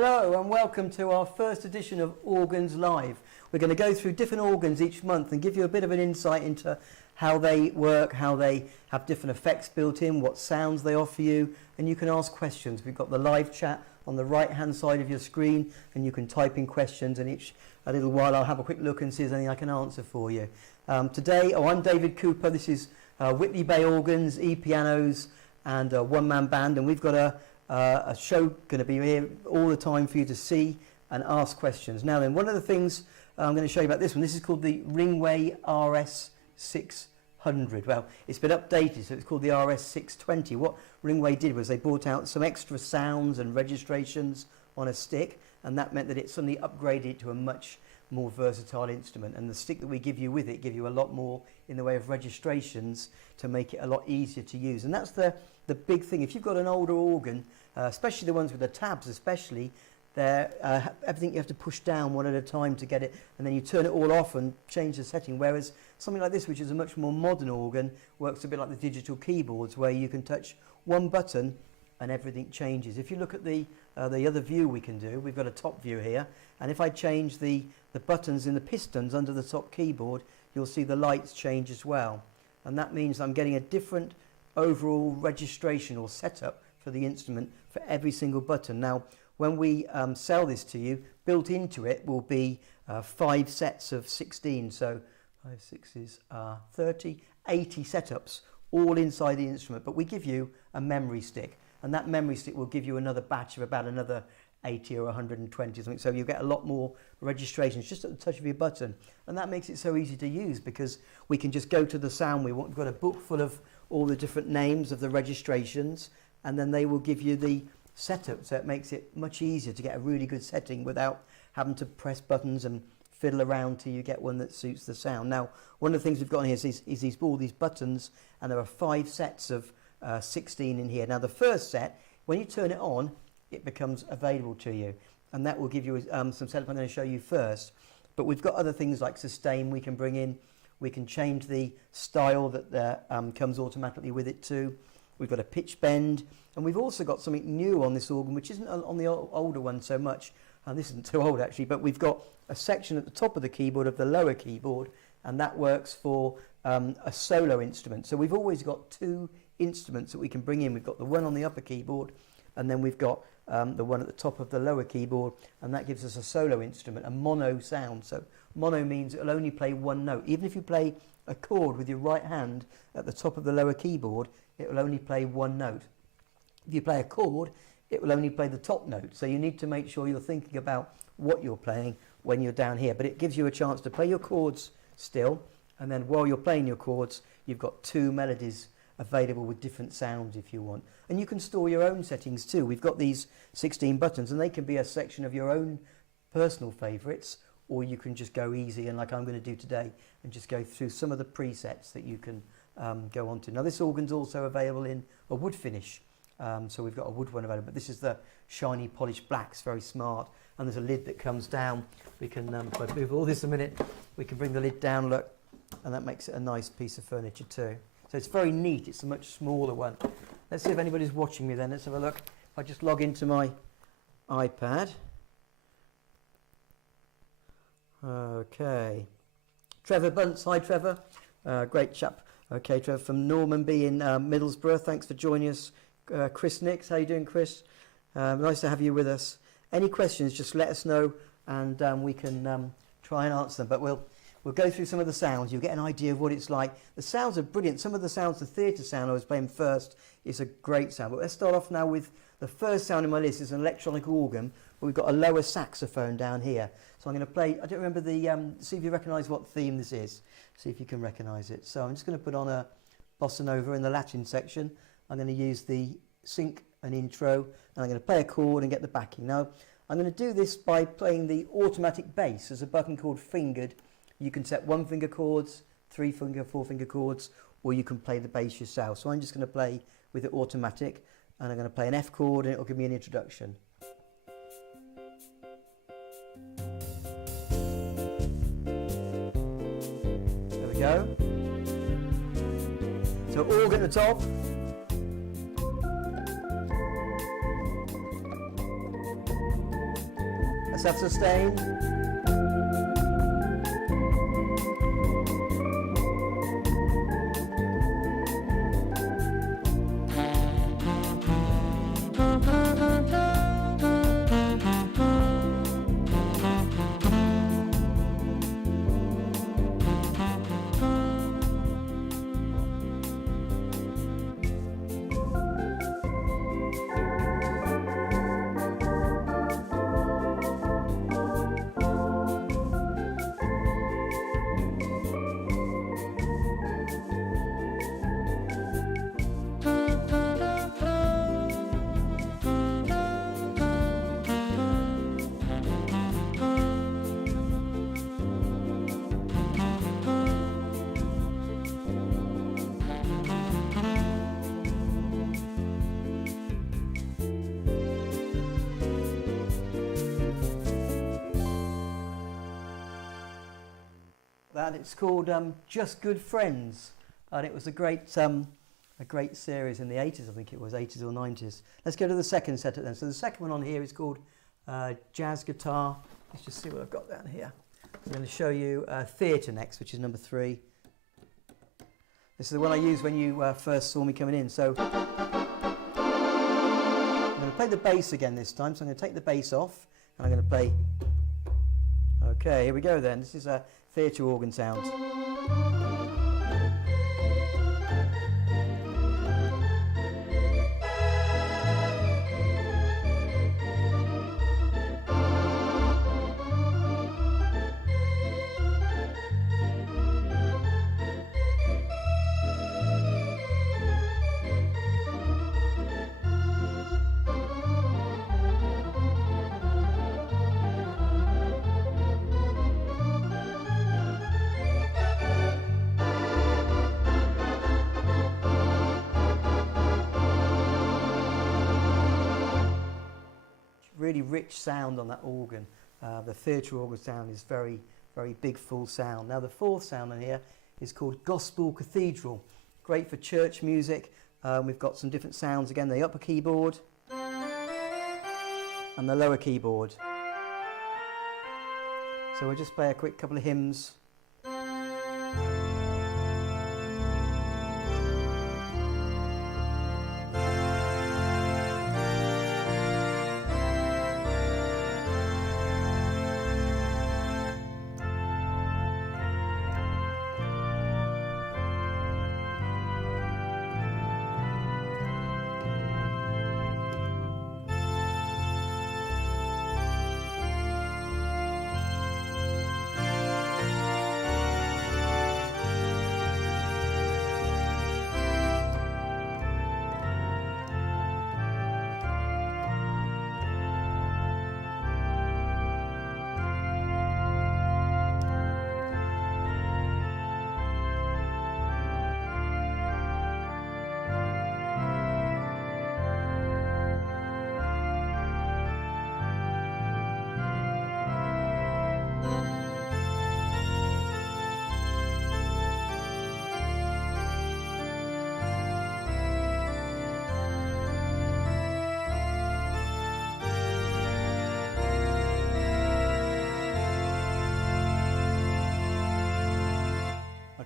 Hello and welcome to our first edition of Organs Live. We're going to go through different organs each month and give you a bit of an insight into how they work, how they have different effects built in, what sounds they offer you, and you can ask questions. We've got the live chat on the right hand side of your screen and you can type in questions, and each a little while I'll have a quick look and see if there's anything I can answer for you. Today, I'm David Cooper. This is Whitley Bay Organs, ePianos and a one-man band, and we've got a show going to be here all the time for you to see and ask questions. Now then, one of the things I'm going to show you about this one, this is called the Ringway RS620. Well, it's been updated, so it's called the RS620. What Ringway did was they brought out some extra sounds and registrations on a stick, and that meant that it suddenly upgraded it to a much more versatile instrument, and the stick that we give you with it give you a lot more in the way of registrations to make it a lot easier to use. And that's the big thing. If you've got an older organ, especially the ones with the tabs, especially, they're everything you have to push down one at a time to get it, and then you turn it all off and change the setting, whereas something like this, which is a much more modern organ, works a bit like the digital keyboards, where you can touch one button and everything changes. If you look at the other view we can do, we've got a top view here, and if I change the buttons in the pistons under the top keyboard, you'll see the lights change as well, and that means I'm getting a different overall registration or setup for the instrument for every single button. Now, when we sell this to you, built into it will be 5 sets of 16, so 5 6s are 30, 80 setups all inside the instrument, but we give you a memory stick, and that memory stick will give you another batch of about another 80 or 120 or something, so you get a lot more registrations just at the touch of your button, and that makes it so easy to use because we can just go to the sound we want. We've got a book full of all the different names of the registrations, and then they will give you the setup, so it makes it much easier to get a really good setting without having to press buttons and fiddle around till you get one that suits the sound. Now, one of the things we've got on here is all these buttons, and there are 5 sets of 16 in here. Now, the first set, when you turn it on, it becomes available to you, and that will give you some setup I'm going to show you first. But we've got other things like sustain we can bring in. We can change the style that comes automatically with it too. We've got a pitch bend, and we've also got something new on this organ, which isn't on the older one so much. This isn't too old actually, but we've got a section at the top of the keyboard of the lower keyboard, and that works for a solo instrument. So we've always got 2 instruments that we can bring in. We've got the one on the upper keyboard, and then we've got the one at the top of the lower keyboard, and that gives us a solo instrument, a mono sound. So mono means it'll only play one note. Even if you play a chord with your right hand at the top of the lower keyboard, it will only play one note. If you play a chord, it will only play the top note. So you need to make sure you're thinking about what you're playing when you're down here. But it gives you a chance to play your chords still, and then while you're playing your chords, you've got 2 melodies available with different sounds if you want. And you can store your own settings too. We've got these 16 buttons, and they can be a section of your own personal favourites, or you can just go easy, and like I'm going to do today, and just go through some of the presets that you can go on to. Now, this organ's also available in a wood finish, so we've got a wood one available, but this is the shiny polished black. It's very smart, and there's a lid that comes down. We can, if I move all this a minute, we can bring the lid down, look, and that makes it a nice piece of furniture too. So it's very neat. It's a much smaller one. Let's see if anybody's watching me then. Let's have a look. If I just log into my iPad. Okay. Trevor Bunce. Hi, Trevor. Great chap. Okay, Trevor from Normanby in Middlesbrough. Thanks for joining us. Chris Nix. How you doing, Chris? Nice to have you with us. Any questions, just let us know, and we can try and answer them. But we'll go through some of the sounds. You'll get an idea of what it's like. The sounds are brilliant. Some of the sounds, the theatre sound I was playing first, is a great sound. But let's start off now with the first sound in my list. Is an electronic organ, but we've got a lower saxophone down here. So I'm going to play, I don't remember see if you recognise what theme this is. See if you can recognise it. So I'm just going to put on a bossa nova in the Latin section. I'm going to use the sync and intro, and I'm going to play a chord and get the backing. Now, I'm going to do this by playing the automatic bass. There's a button called fingered. You can set 1-finger chords, 3-finger, 4-finger chords, or you can play the bass yourself. So I'm just going to play with it automatic, and I'm going to play an F chord, and it will give me an introduction. There we go. So organ at the top. Let's have sustain. It's called Just Good Friends, and it was a great series in the 80s, I think it was, 80s or 90s. Let's go to the second setup then. So the second one on here is called Jazz Guitar. Let's just see what I've got down here. I'm going to show you Theatre next, which is number 3. This is the one I used when you first saw me coming in. So I'm going to play the bass again this time. So I'm going to take the bass off, and I'm going to play. Okay, here we go then. This is a theatre organ sound. Really rich sound on that organ. The theatre organ sound is very, very big, full sound. Now the fourth sound on here is called Gospel Cathedral. Great for church music. We've got some different sounds again. The upper keyboard and the lower keyboard. So we'll just play a quick couple of hymns.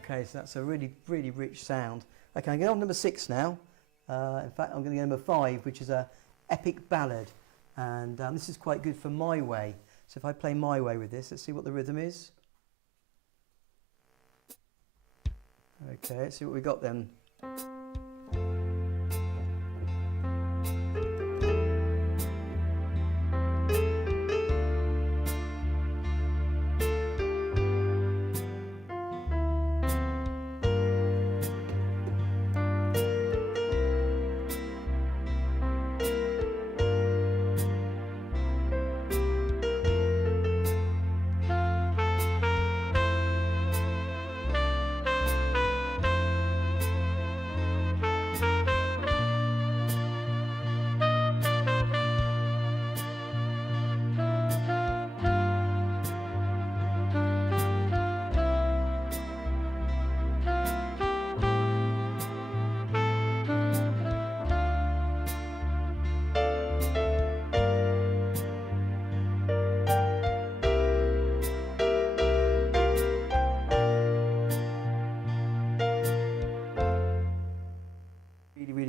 Okay, so that's a really, really rich sound. Okay, I'm going on number 6 now. In fact, I'm going to go number 5, which is a epic ballad. And this is quite good for My Way. So if I play My Way with this, let's see what the rhythm is. Okay, let's see what we got then.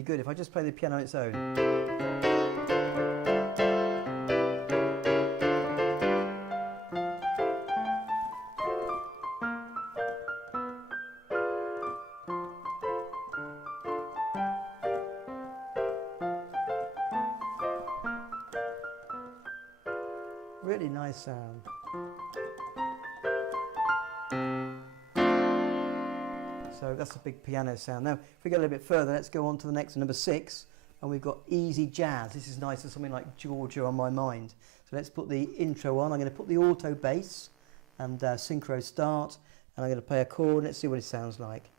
really good. If I just play the piano on its own. Really nice sound. So that's a big piano sound. Now, if we go a little bit further, let's go on to the next, number 6, and we've got easy jazz. This is nice, as something like Georgia on my mind. So let's put the intro on. I'm going to put the alto bass and synchro start, and I'm going to play a chord. Let's see what it sounds like.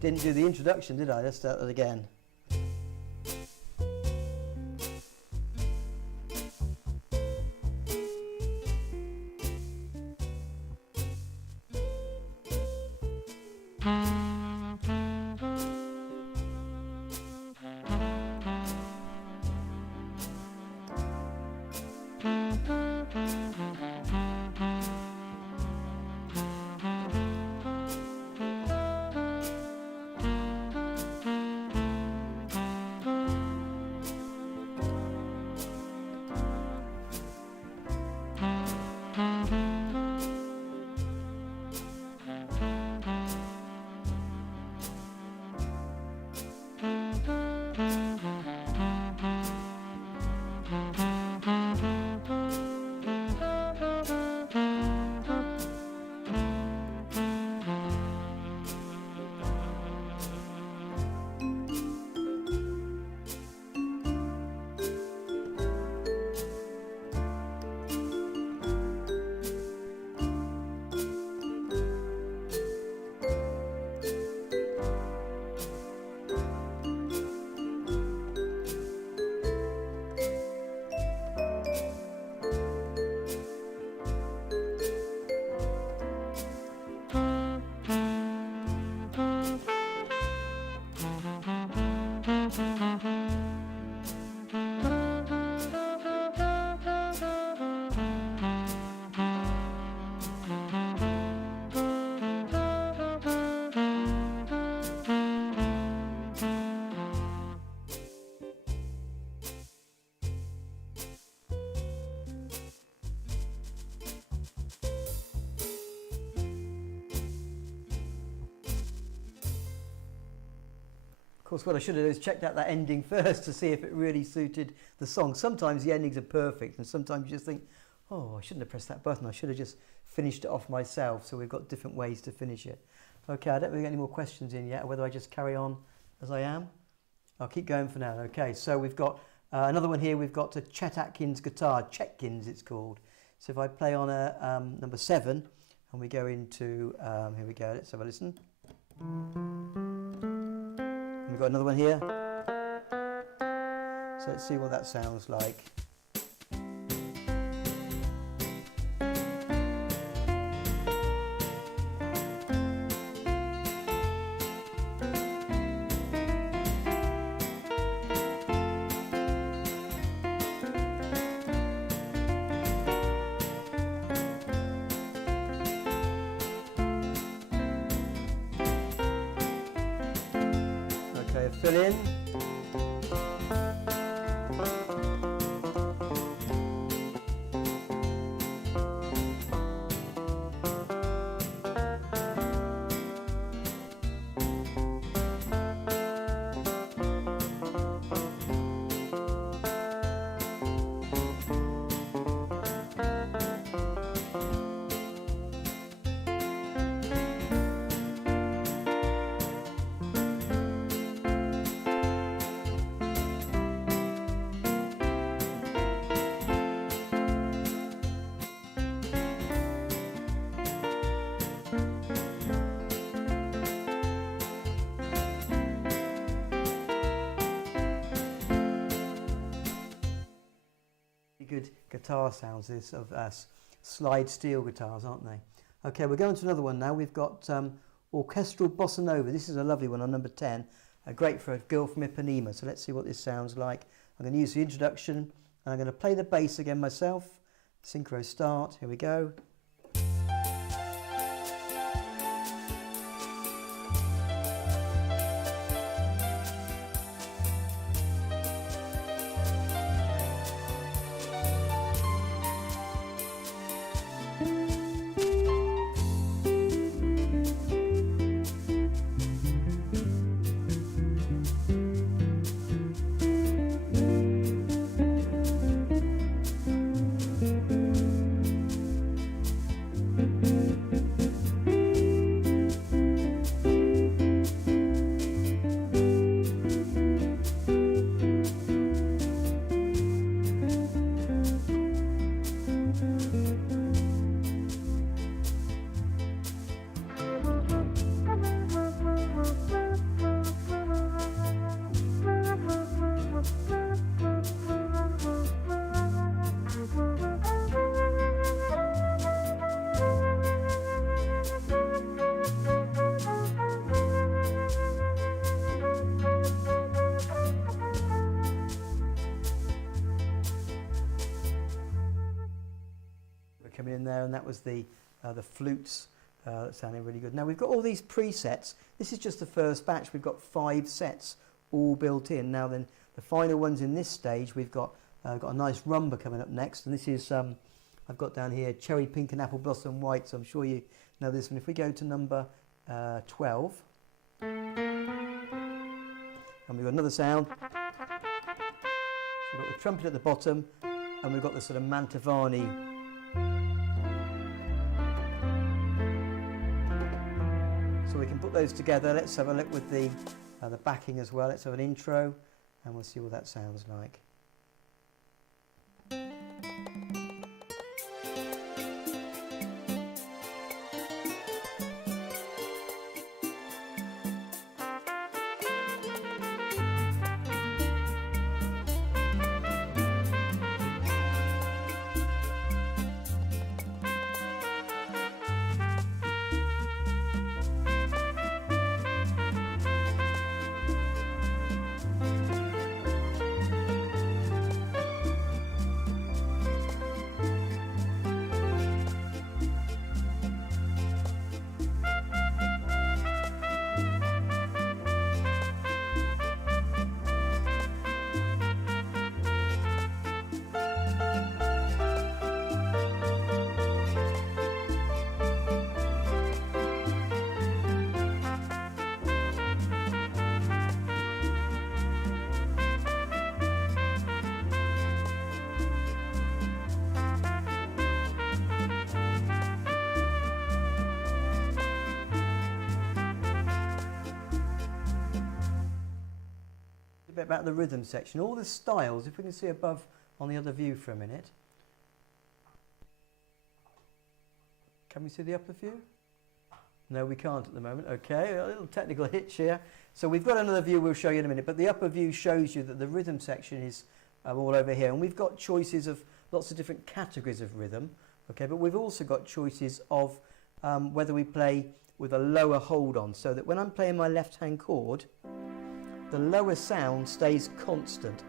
Didn't do the introduction, did I? Let's start that again. Of course, what I should have done is checked out that ending first to see if it really suited the song. Sometimes the endings are perfect, and sometimes you just think, oh, I shouldn't have pressed that button. I should have just finished it off myself. So we've got different ways to finish it. Okay, I don't really get any more questions in yet, or whether I just carry on as I am. I'll keep going for now. Okay, so we've got another one here. We've got a Chet Atkins guitar, Chetkins it's called. So if I play on a number 7, and we go into, here we go, let's have a listen. We've got another one here, so let's see what that sounds like. Fill in. Good guitar sounds, this of slide steel guitars, aren't they? Okay, we're going to another one now. We've got orchestral bossa nova. This is a lovely one on number 10, great for a girl from Ipanema. So let's see what this sounds like. I'm going to use the introduction, and I'm going to play the bass again myself. Synchro start. Here we go. coming in there, and that was the flutes sounding really good. Now we've got all these presets. This is just the first batch. We've got 5 sets all built in. Now then, the final ones in this stage, we've got a nice rumba coming up next, and this is I've got down here cherry pink and apple blossom white, so I'm sure you know this one. If we go to number 12, and we've got another sound. So we've got the trumpet at the bottom, and we've got the sort of Mantovani. So we can put those together. Let's have a look with the backing as well. Let's have an intro, and we'll see what that sounds like. Bit about the rhythm section, all the styles, if we can see above on the other view for a minute. Can we see the upper view? No, we can't at the moment. Okay, a little technical hitch here. So we've got another view we'll show you in a minute, but the upper view shows you that the rhythm section is all over here, and we've got choices of lots of different categories of rhythm. Okay, but we've also got choices of whether we play with a lower hold on, so that when I'm playing my left hand chord, the lower sound stays constant,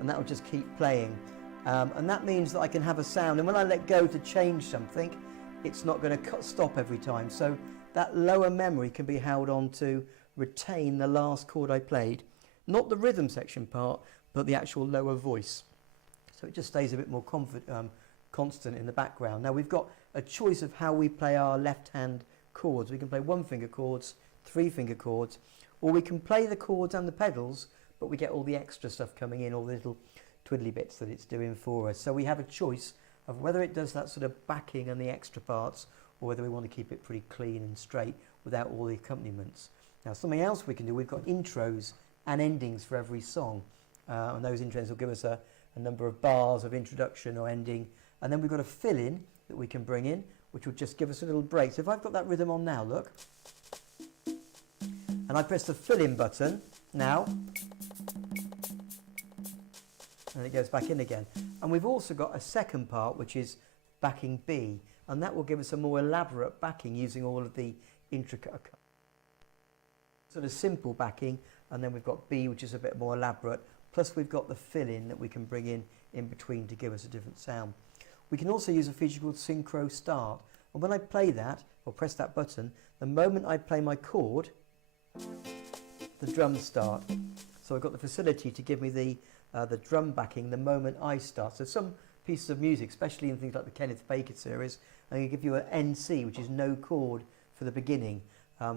and that will just keep playing, and that means that I can have a sound, and when I let go to change something, it's not going to stop every time. So that lower memory can be held on to retain the last chord I played, not the rhythm section part, but the actual lower voice, so it just stays a bit more constant in the background. Now we've got a choice of how we play our left hand chords. We can play 1-finger chords, 3-finger chords, or we can play the chords and the pedals, but we get all the extra stuff coming in, all the little twiddly bits that it's doing for us. So we have a choice of whether it does that sort of backing and the extra parts, or whether we want to keep it pretty clean and straight without all the accompaniments. Now something else we can do, we've got intros and endings for every song, and those intros will give us a number of bars of introduction or ending, and then we've got a fill-in that we can bring in, which will just give us a little break. So if I've got that rhythm on now, look, and I press the fill-in button now, and it goes back in again. And we've also got a second part, which is backing B, and that will give us a more elaborate backing using all of the intricate sort of simple backing, and then we've got B, which is a bit more elaborate, plus we've got the fill-in that we can bring in between to give us a different sound. We can also use a feature called synchro start, and when I play that, or press that button, the moment I play my chord, the drums start. So I've got the facility to give me the drum backing the moment I start. So some pieces of music, especially in things like the Kenneth Baker series, I'm going to give you an NC, which is no chord for the beginning.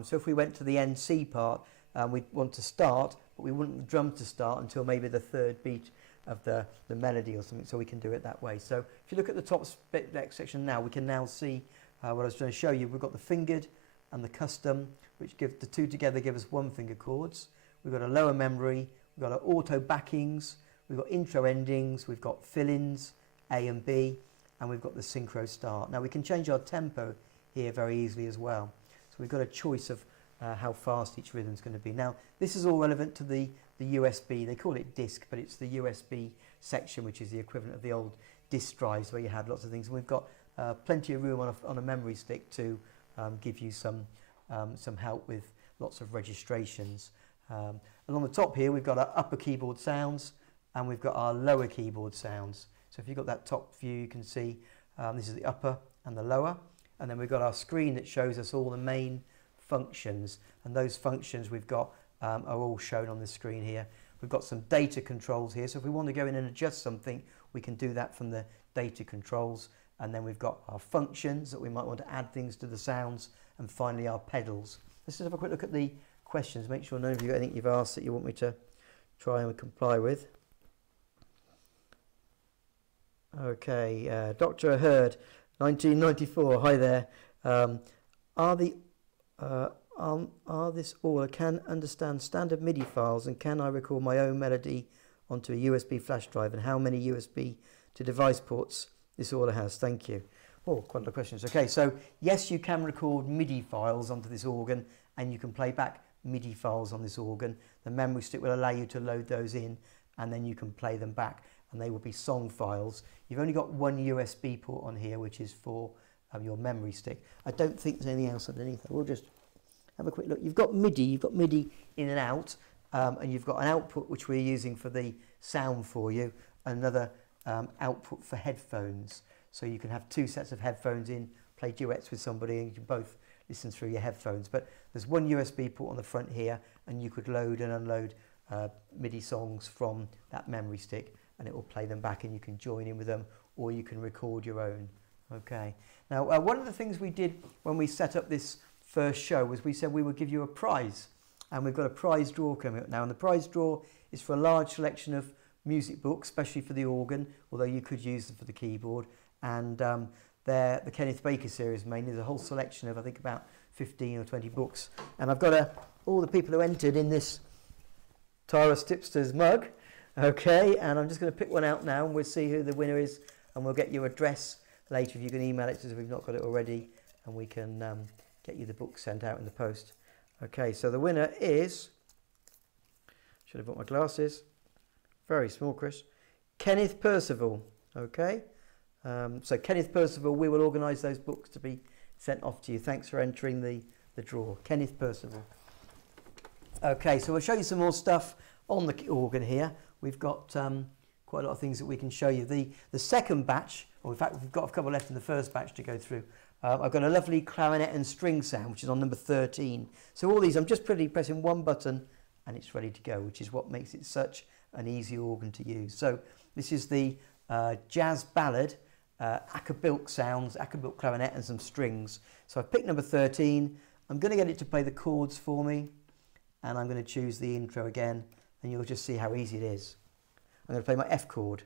So if we went to the NC part, we'd want to start, but we wouldn't want the drum to start until maybe the third beat of the melody or something, so we can do it that way. So if you look at the top next section now, we can now see what I was trying to show you. We've got the fingered and the custom, which give the two together give us 1-finger chords. We've got a lower memory, we've got our auto backings, we've got intro endings, we've got fill-ins, A and B, and we've got the synchro start. Now we can change our tempo here very easily as well. So we've got a choice of how fast each rhythm is going to be. Now this is all relevant to the USB, they call it disk, but it's the USB section, which is the equivalent of the old disk drives where you had lots of things. And we've got plenty of room on a memory stick to give you some help with lots of registrations. And on the top here we've got our upper keyboard sounds and we've got our lower keyboard sounds. So if you've got that top view, you can see This is the upper and the lower. And then we've got our screen that shows us all the main functions. And those functions we've got are all shown on the screen here. We've got some data controls here. So if we want to go in and adjust something, we can do that from the data controls. And then we've got our functions that we might want to add things to the sounds. And finally our pedals. Let's just have a quick look at the questions. Make sure none of you got anything you've asked that you want me to try and comply with. Okay, Dr. Hurd, 1994. Hi there. Are this Orla can understand standard MIDI files, and can I record my own melody onto a USB flash drive, and how many USB to device ports this Orla has? Thank you. Oh, quite a lot of questions. Okay, so yes, you can record MIDI files onto this organ, and you can play back MIDI files on this organ. The memory stick will allow you to load those in, and then you can play them back, and they will be song files. You've only got one USB port on here, which is for your memory stick. I don't think there's anything else underneath. We'll just have a quick look. You've got MIDI in and out, and you've got an output which we're using for the sound for you, another output for headphones. So you can have two sets of headphones in, play duets with somebody, and you can both listen through your headphones. But there's one USB port on the front here, and you could load and unload MIDI songs from that memory stick, and it will play them back, and you can join in with them, or you can record your own. Okay. Now, one of the things we did when we set up this first show was we said we would give you a prize, and we've got a prize draw coming up now, and the prize draw is for a large selection of music books, especially for the organ, although you could use them for the keyboard, and they're the Kenneth Baker series mainly. There's a whole selection of, I think, about 15 or 20 books, and I've got all the people who entered in this Tyrus Tipsters mug. Okay, and I'm just going to pick one out now, and we'll see who the winner is, and we'll get your address later if you can email it to us if we've not got it already, and we can get you the book sent out in the post. Okay, so the winner is, should have brought my glasses, very small, Chris, Kenneth Percival. Okay, so Kenneth Percival, we will organise those books to be sent off to you. Thanks for entering the draw, Kenneth Percival. Okay, so we'll show you some more stuff on the organ here. We've got quite a lot of things that we can show you. The second batch, or in fact we've got a couple left in the first batch to go through. I've got a lovely clarinet and string sound, which is on number 13. So all these, I'm just pressing one button and it's ready to go, which is what makes it such an easy organ to use. So this is the jazz ballad, Acapulco sounds, Acapulco clarinet and some strings. So I've picked number 13. I'm going to get it to play the chords for me, and I'm going to choose the intro again, and you'll just see how easy it is. I'm going to play my F chord.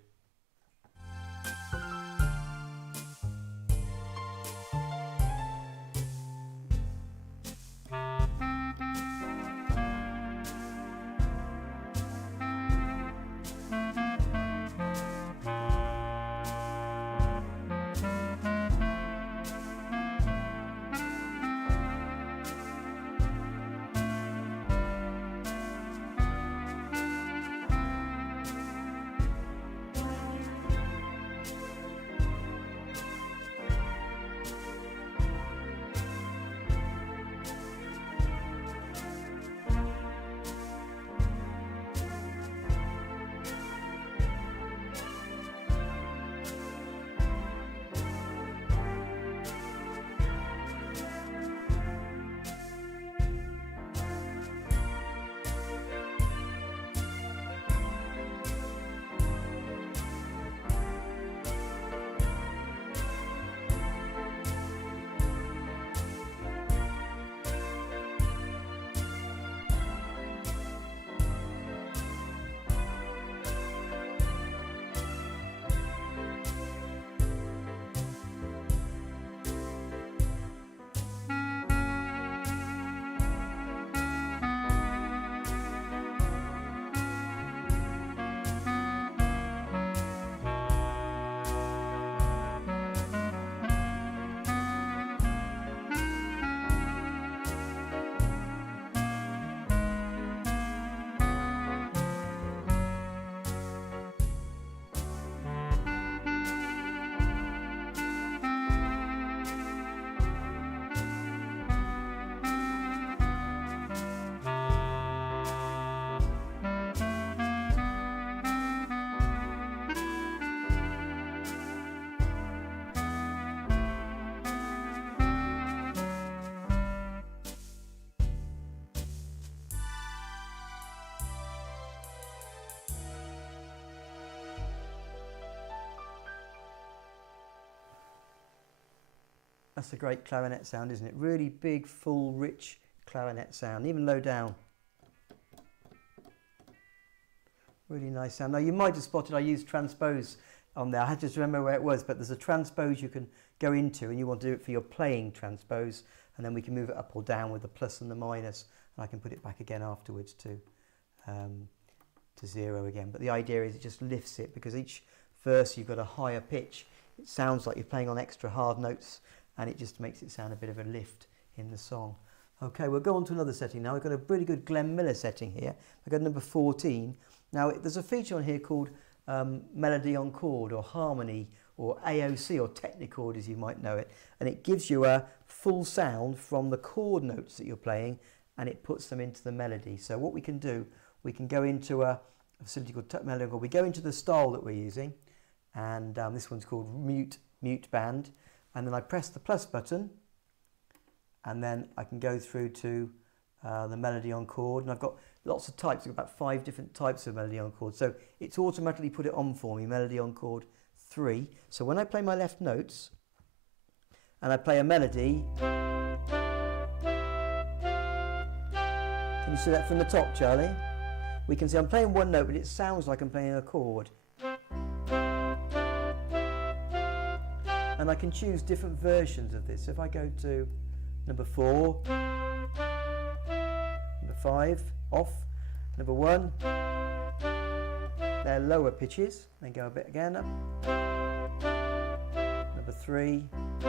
That's a great clarinet sound, isn't it? Really big, full, rich clarinet sound, even low down. Really nice sound. Now you might have spotted I used transpose on there. I had to just remember where it was, but there's a transpose you can go into, and you want to do it for your playing transpose, and then we can move it up or down with the plus and the minus, and I can put it back again afterwards to 0 again. But the idea is it just lifts it, because each verse you've got a higher pitch. It sounds like you're playing on extra hard notes, and it just makes it sound a bit of a lift in the song. Okay, we'll go on to another setting now. We've got a really good Glenn Miller setting here. We've got number 14. Now there's a feature on here called melody on chord, or harmony, or AOC, or technichord as you might know it, and it gives you a full sound from the chord notes that you're playing, and it puts them into the melody. So what we can do, we can go into a facility called melody on chord. We go into the style that we're using, and this one's called mute band, and then I press the plus button, and then I can go through to the melody on chord, and I've got lots of types. I've got about 5 different types of melody on chord, so it's automatically put it on for me, melody on chord 3. So when I play my left notes and I play a melody, can you see that from the top, Charlie? We can see I'm playing one note, but it sounds like I'm playing a chord. And I can choose different versions of this. So if I go to number 4, number 5, off, number 1, they're lower pitches, then go a bit again up, number 3, so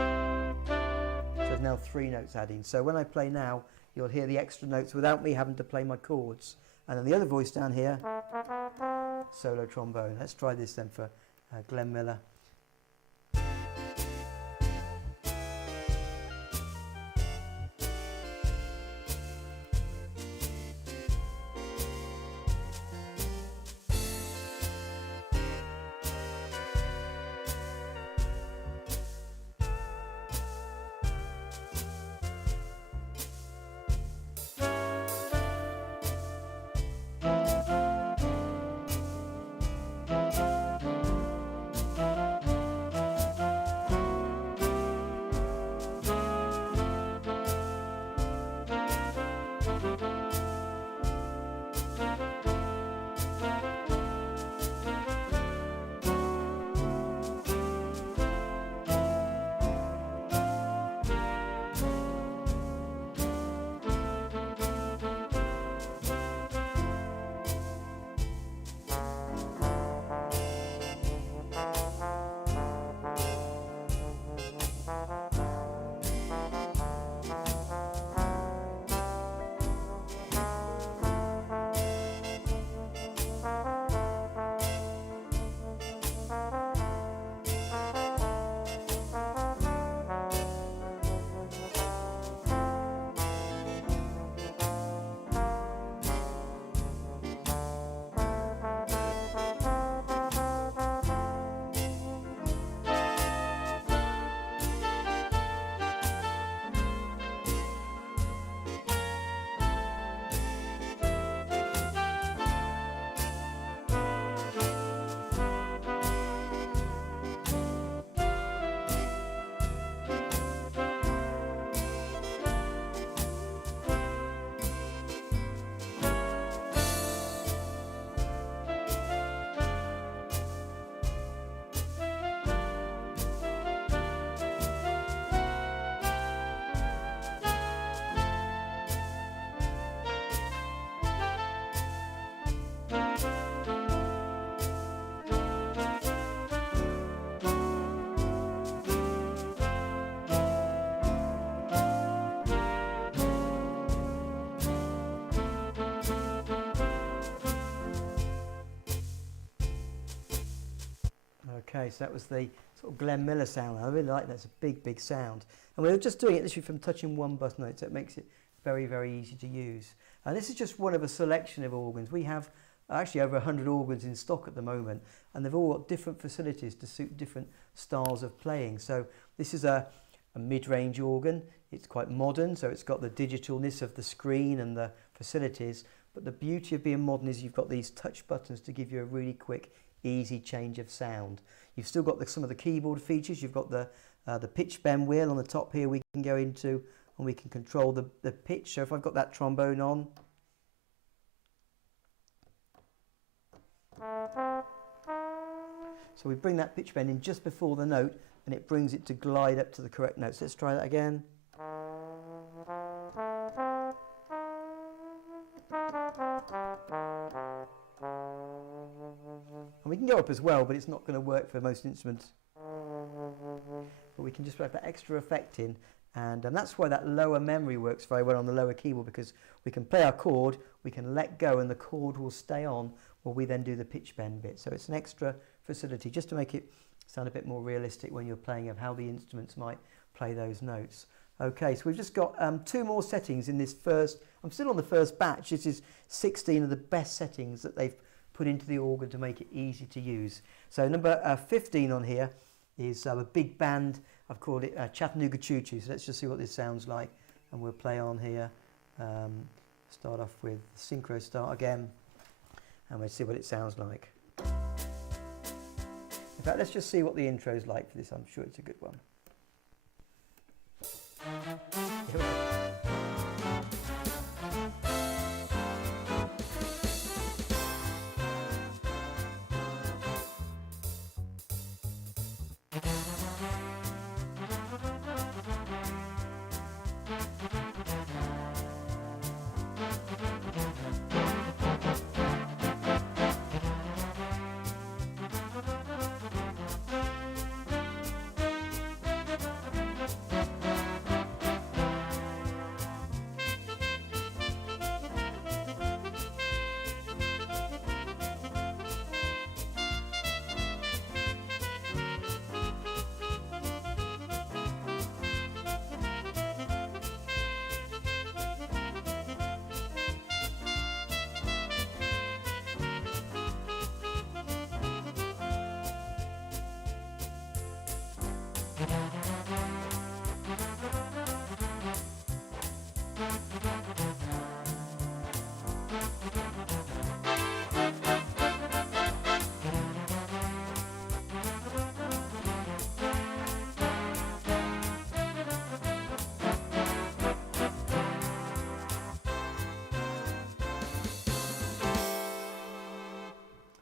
there's now 3 notes adding. So when I play now, you'll hear the extra notes without me having to play my chords. And then the other voice down here, solo trombone. Let's try this then for Glenn Miller. Okay, so that was the sort of Glenn Miller sound. I really like that. It's a big, big sound. And we were just doing it literally from touching one button note, so it makes it very, very easy to use. And this is just one of a selection of organs. We have actually over 100 organs in stock at the moment, and they've all got different facilities to suit different styles of playing. So this is a mid-range organ. It's quite modern, so it's got the digitalness of the screen and the facilities. But the beauty of being modern is you've got these touch buttons to give you a really quick, easy change of sound. You've still got some of the keyboard features. You've got the the pitch bend wheel on the top here we can go into, and we can control the pitch. So if I've got that trombone on, so we bring that pitch bend in just before the note, and it brings it to glide up to the correct notes. Let's try that again. And we can go up as well, but it's not going to work for most instruments. But we can just put that extra effect in, and that's why that lower memory works very well on the lower keyboard, because we can play our chord, we can let go, and the chord will stay on while we then do the pitch bend bit. So it's an extra facility just to make it sound a bit more realistic when you're playing, of how the instruments might play those notes. Okay, so we've just got 2 more settings in this first. I'm still on the first batch. This is 16 of the best settings that they've put into the organ to make it easy to use. So number 15 on here is a big band. I've called it Chattanooga Choo Choo. So let's just see what this sounds like, and we'll play on here. Start off with synchro start again, and we'll see what it sounds like. In fact, let's just see what the intro is like for this. I'm sure it's a good one. Here we go.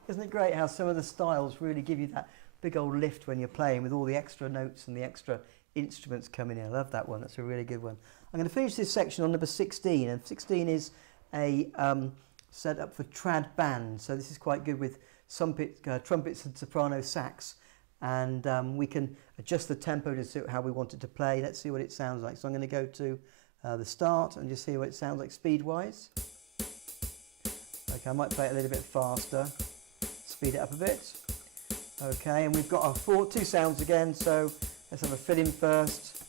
Isn't it great how some of the styles really give you that big old lift when you're playing, with all the extra notes and the extra instruments coming in? I love that one. That's a really good one. I'm going to finish this section on number 16, and 16 is a setup for trad band. So this is quite good with trumpets and soprano sax, and we can adjust the tempo to suit how we want it to play. Let's see what it sounds like. So I'm going to go to the start and just hear what it sounds like speed-wise. Okay, I might play it a little bit faster. Speed it up a bit. Okay, and we've got our 2 sounds again, so let's have a fill in first.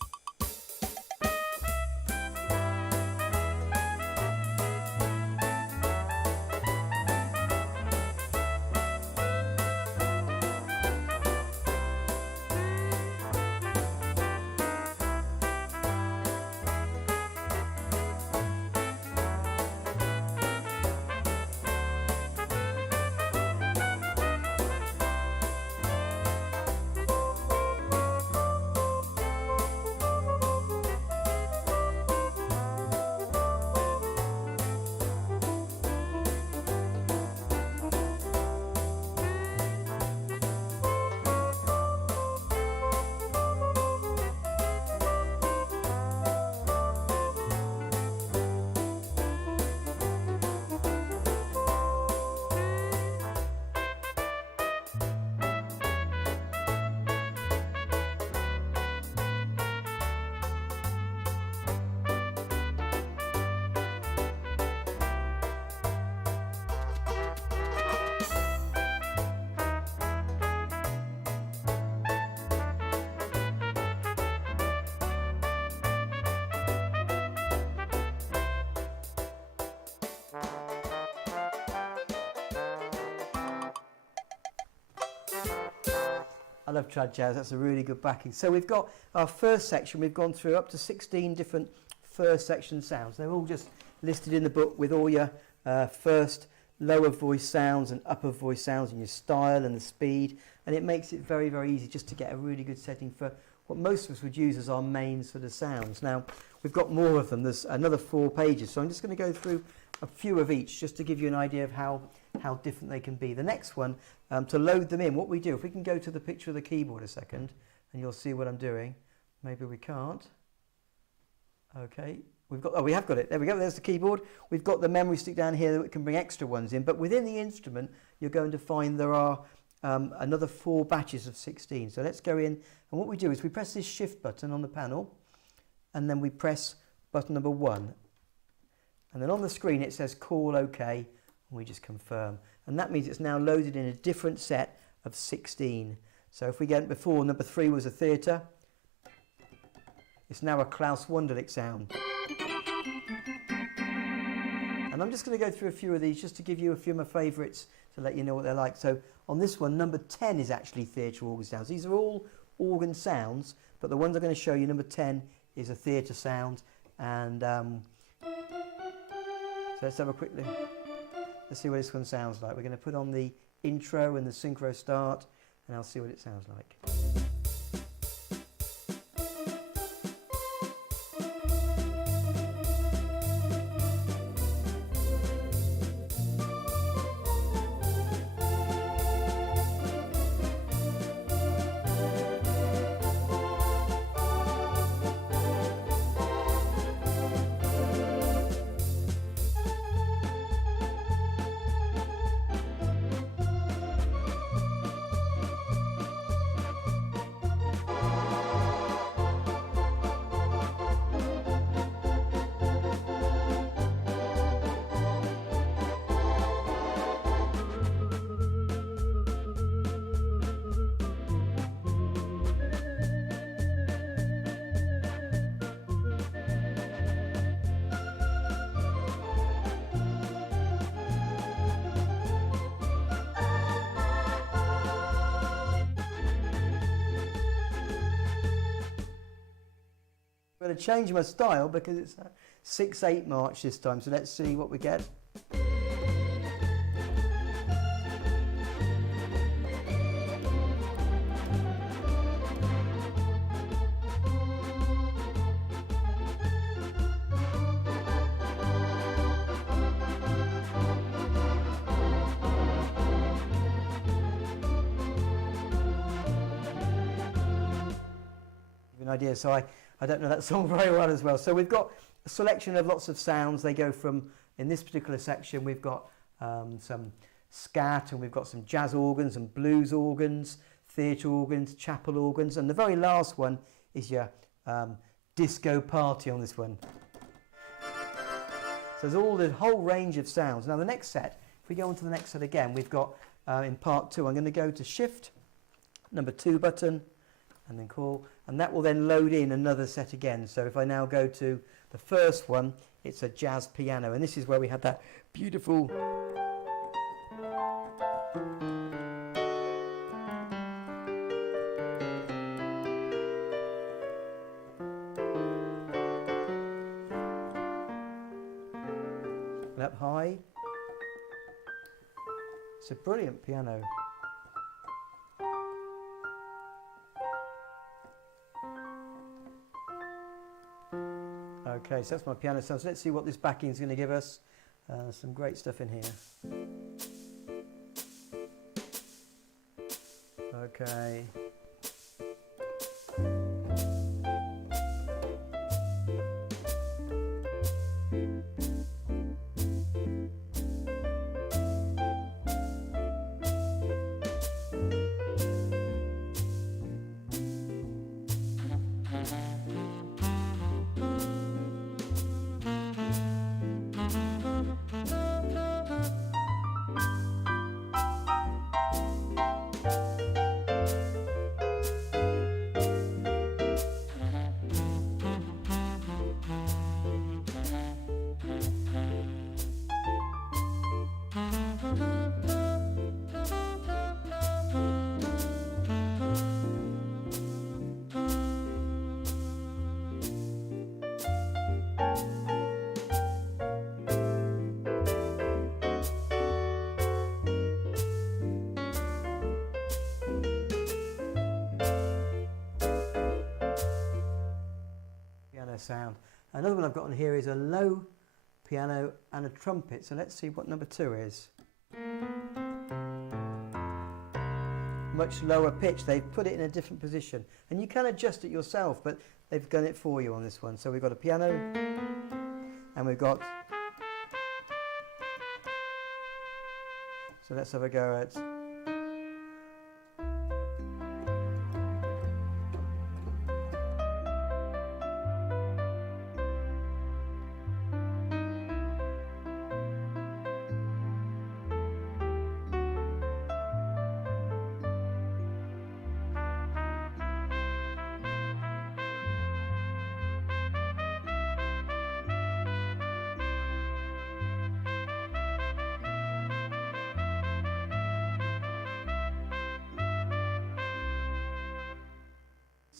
I love trad jazz. That's a really good backing. So we've got our first section. We've gone through up to 16 different first section sounds. They're all just listed in the book with all your first lower voice sounds and upper voice sounds and your style and the speed. And it makes it very, very easy just to get a really good setting for what most of us would use as our main sort of sounds. Now, we've got more of them. There's another 4 pages, so I'm just going to go through a few of each just to give you an idea of how different they can be. The next one, to load them in, what we do, if we can go to the picture of the keyboard a second, and you'll see what I'm doing. Maybe we can't. Okay, we have got it. There we go, there's the keyboard. We've got the memory stick down here that we can bring extra ones in, but within the instrument, you're going to find there are another 4 batches of 16. So let's go in, and what we do is we press this shift button on the panel, and then we press button number 1. And then on the screen it says call OK, and we just confirm. And that means it's now loaded in a different set of 16. So if we get before, number 3 was a theatre, it's now a Klaus Wunderlich sound. And I'm just going to go through a few of these just to give you a few of my favourites to let you know what they're like. So on this one, number 10 is actually theatre organ sounds. These are all organ sounds, but the ones I'm going to show you, number 10 is a theatre sound. And so let's have a quick look. Let's see what this one sounds like. We're going to put on the intro and the synchro start, and I'll see what it sounds like. I'm going to change my style because it's a 6/8 march this time, so let's see what we get. An idea, so I don't know that song very well as well. So we've got a selection of lots of sounds. They go from, in this particular section, we've got some scat, and we've got some jazz organs and blues organs, theatre organs, chapel organs, and the very last one is your disco party on this one. So there's all the whole range of sounds. Now the next set, if we go on to the next set again, we've got in part 2, I'm going to go to shift, number 2 button, and then call, and that will then load in another set again. So if I now go to the first one, it's a jazz piano, and this is where we had that beautiful up high. It's a brilliant piano. Okay, so that's my piano sound. So let's see what this backing is going to give us. Some great stuff in here. Okay. sound. Another one I've got on here is a low piano and a trumpet. So let's see what number 2 is. Much lower pitch. They've put it in a different position, and you can adjust it yourself, but they've done it for you on this one. So we've got a piano, and we've got, so let's have a go at,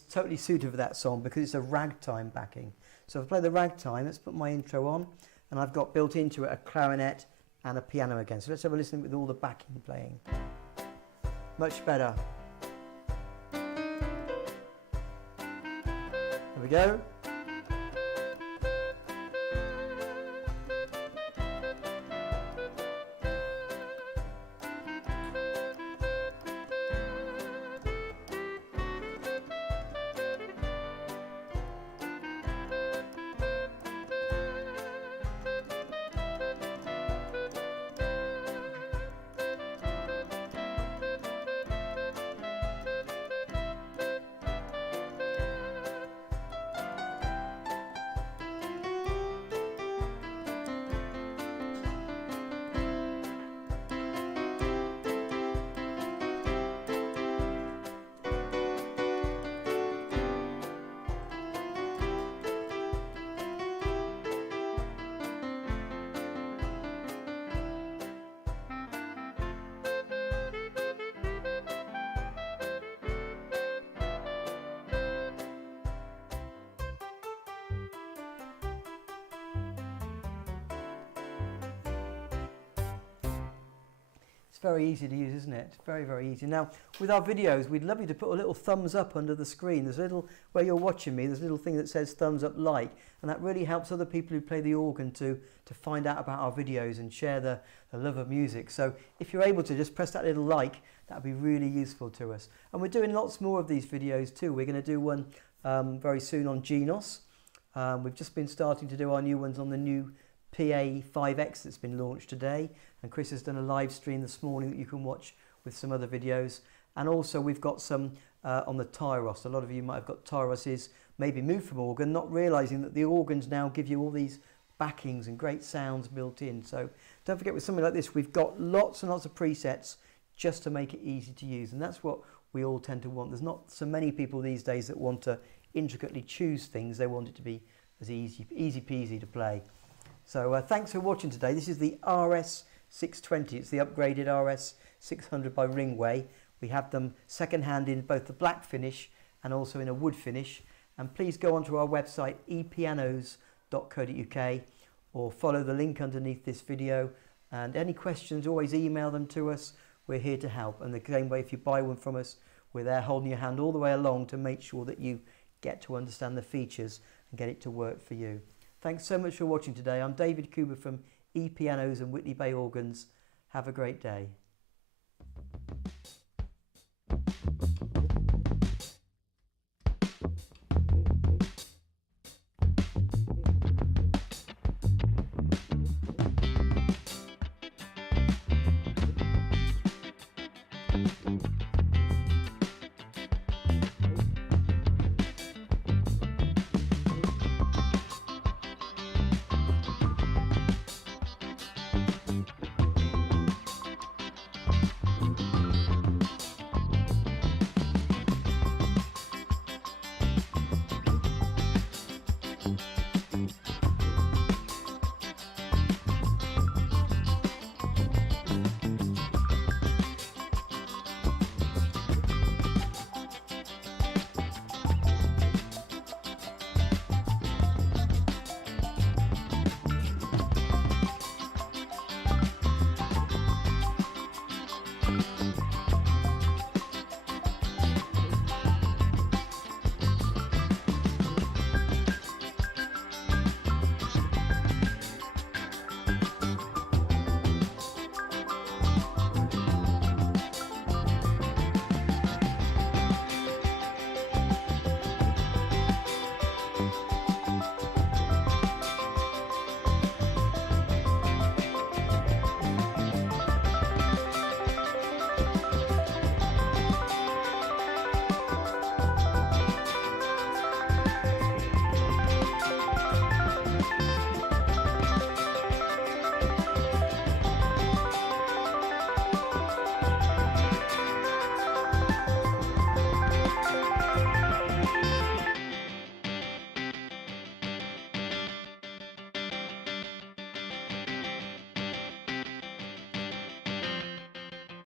totally suited for that song because it's a ragtime backing. So if I play the ragtime, let's put my intro on, and I've got built into it a clarinet and a piano again. So let's have a listen with all the backing playing. Much better. There we go. It's very easy to use, isn't it? Very, very easy. Now, with our videos, we'd love you to put a little thumbs up under the screen. There's a little, where you're watching me, there's a little thing that says thumbs up like, and that really helps other people who play the organ to find out about our videos and share the love of music. So if you're able to just press that little like, that would be really useful to us. And we're doing lots more of these videos too. We're going to do one very soon on Genos. We've just been starting to do our new ones on the new PA5X that's been launched today, and Chris has done a live stream this morning that you can watch with some other videos. And also we've got some on the Tyros. A lot of you might have got Tyroses, maybe moved from organ, not realising that the organs now give you all these backings and great sounds built in. So don't forget, with something like this, we've got lots and lots of presets just to make it easy to use, and that's what we all tend to want. There's not so many people these days that want to intricately choose things. They want it to be as easy peasy to play. So thanks for watching today. This is the RS620. It's the upgraded RS600 by Ringway. We have them second hand in both the black finish and also in a wood finish. And please go onto our website ePianos.co.uk or follow the link underneath this video. And any questions, always email them to us. We're here to help. And the same way, if you buy one from us, we're there holding your hand all the way along to make sure that you get to understand the features and get it to work for you. Thanks so much for watching today. I'm David Cooper from ePianos and Whitley Bay Organs. Have a great day.